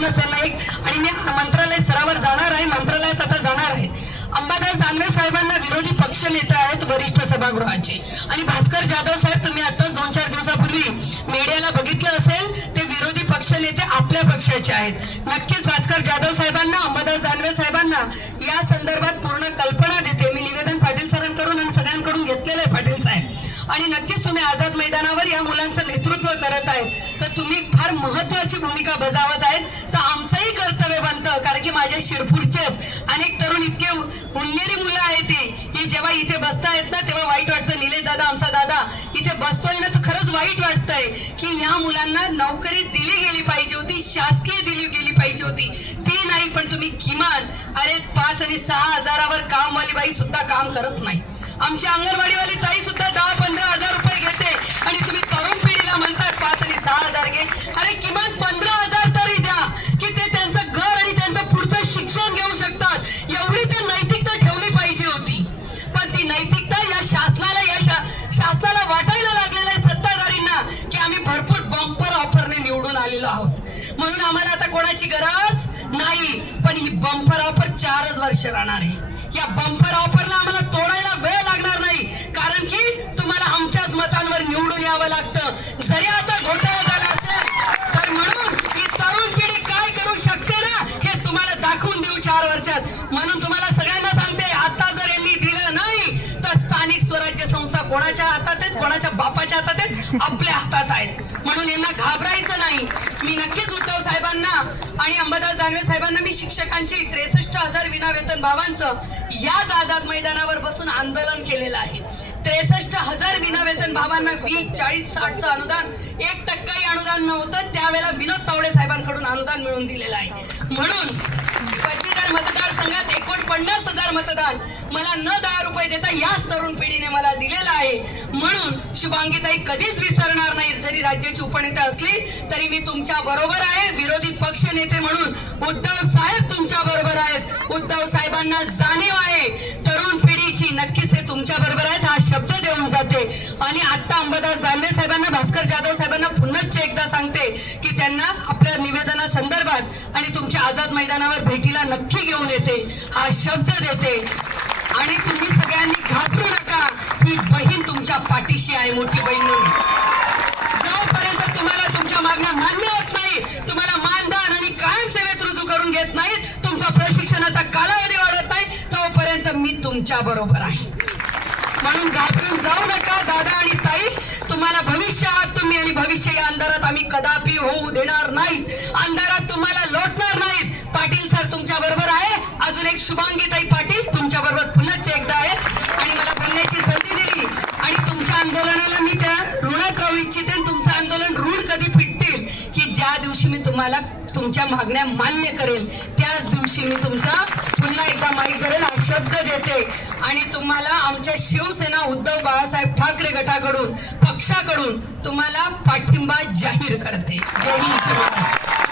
म्हणूनच त्यांना एक. आणि मी मंत्रालय स्तरावर जाणार आहे. मंत्रालयात आता जाणार आहे. अंबादास दानवे साहेबांना विरोधी पक्ष नेते आहेत वरिष्ठ सभागृहाचे. आणि भास्कर जाधव साहेब तुम्ही आताच दोन चार दिवसापूर्वी मीडियाला बघितलं असेल ते विरोधी पक्ष नेते आपल्या पक्षाचे आहेत. नक्कीच भास्कर जाधव साहेबांना अंबादास दानवे साहेबांना या संदर्भात पूर्ण कल्पना देते. मी निवेदन पाटील सरांकडून आणि सगळ्यांकडून घेतलेलं आहे पाटील साहेब. आणि नक्कीच तुम्ही आझाद मैदानावर या मुलांचं नेतृत्व करत आहेत. तर तुम्ही फार महत्वाची भूमिका बजावत आहेत. की अनेक तरुण इतके हुंडेरी मुलं आहेत ती. की जेव्हा इथे बसतायत ना तेव्हा वाईट वाटतं. निलेश दादा आमचा दादा इथे बसतोय ना तर खरंच वाईट वाटतंय की ह्या मुलांना नोकरी दिली गेली पाहिजे होती शासकीय दिली गेली पाहिजे होती. ती नाही पण तुम्ही किमान अरे पाच आणि सहा हजारावर कामवाली बाई सुद्धा काम करत नाही. आमची अंगणवाडीवाली ताई सुद्धा आम्हाला गरज नाही. पण ही बंपर ऑफर चारच वर्ष राहणार आहे. या बंपर ऑफरला आम्हाला तोडायला वेळ लागणार नाही. कारण की तुम्हाला आमच्याच मतांवर निवडून यावं लागतं. जरी आता घोटाळा झाला असेल तर म्हणून ही तरुण पिढी काय करू शकते ना हे तुम्हाला दाखवून देऊ चार वर्षात. म्हणून तुम्हाला सगळ्यांना सांगते आता जर यांनी दिलं नाही तर स्थानिक स्वराज्य संस्था कोणाच्या हातात आहेत कोणाच्या बापाच्या हातात आहेत? आपल्या हातात आहेत. दानवे साहेबांना मी शिक्षकांची त्रेसष्ट हजार विनावेतन भावांचं याच आझाद मैदानावर बसून आंदोलन केलेलं आहे. त्रेसष्ट हजार विनावेतन भावांना वीस चाळीस साठचं अनुदान एक टक्काही अनुदान नव्हतं. त्यावेळेला विनोद तावडे साहेबांकडून अनुदान मिळवून दिलेलं आहे. म्हणून पन्नास हजार मतदान मला न दहा रुपये देता याच तरुण पिढीने मला दिलेलं आहे. म्हणून शुभांगीताई कधीच विसरणार नाही जरी राज्याची उपनेता असली तरी मी तुमच्या बरोबर आहे. विरोधी पक्ष नेते म्हणून उद्धव साहेब तुमच्या बरोबर आहेत. उद्धव साहेबांना जाणीव आहे. तरुण पिढीची नक्कीच ते तुमच्या बरोबर आहेत. हा शब्द देऊन जाते. आणि आता अंबादास दानवे साहेबांना भास्कर जाधव साहेबांना पुन्हा एकदा सांगते त्यांना आपल्या निवेदना संदर्भात आणि तुमच्या आझाद मैदानावर भेटीला नक्की घेऊन येते. हा शब्द देते. आणि तुम्ही सगळ्यांनी घाबरू नका. ही बहीण तुमच्या पाठीशी आहे मोठी बहीण म्हणून. जोपर्यंत तुम्हाला तुमच्या मागण्या मान्य होत नाही तुम्हाला मानधन आणि कायम सेवेत रुजू करून घेत नाहीत तुमचा प्रशिक्षणाचा कालावधी वाढत नाही तोपर्यंत मी तुमच्या बरोबर आहे. म्हणून घाबरून जाऊ नका दादा आणि ताई. आम्हाला भविष्य आहात तुम्ही आणि भविष्य या अंधारात आम्ही कदापि होऊ देणार नाहीत. अंधारात तुम्हाला लोटणार नाहीत. पाटील सर तुमच्या बरोबर आहे. अजून एक शुभांगीताई पाटील तुमच्या बरोबर पुन्हा एकदा आहे आणि मला बोलण्याची संधी दिली. आणि तुमच्या आंदोलनाला मी त्या ऋणात राहू इच्छिते तुमचं आंदोलन ऋण कधी फिटतील? की ज्या दिवशी मी तुम्हाला तुमच्या मागण्या मान्य करेल त्याच दिवशी मी तुमचा पुन्हा एकदा माहीत करेल हा शब्द देते. आणि तुम्हाला आमच्या शिवसेना उद्धव बाळासाहेब ठाकरे गटाकडून पक्षाकडून तुम्हाला पाठिंबा जाहीर करते. जय हिंद.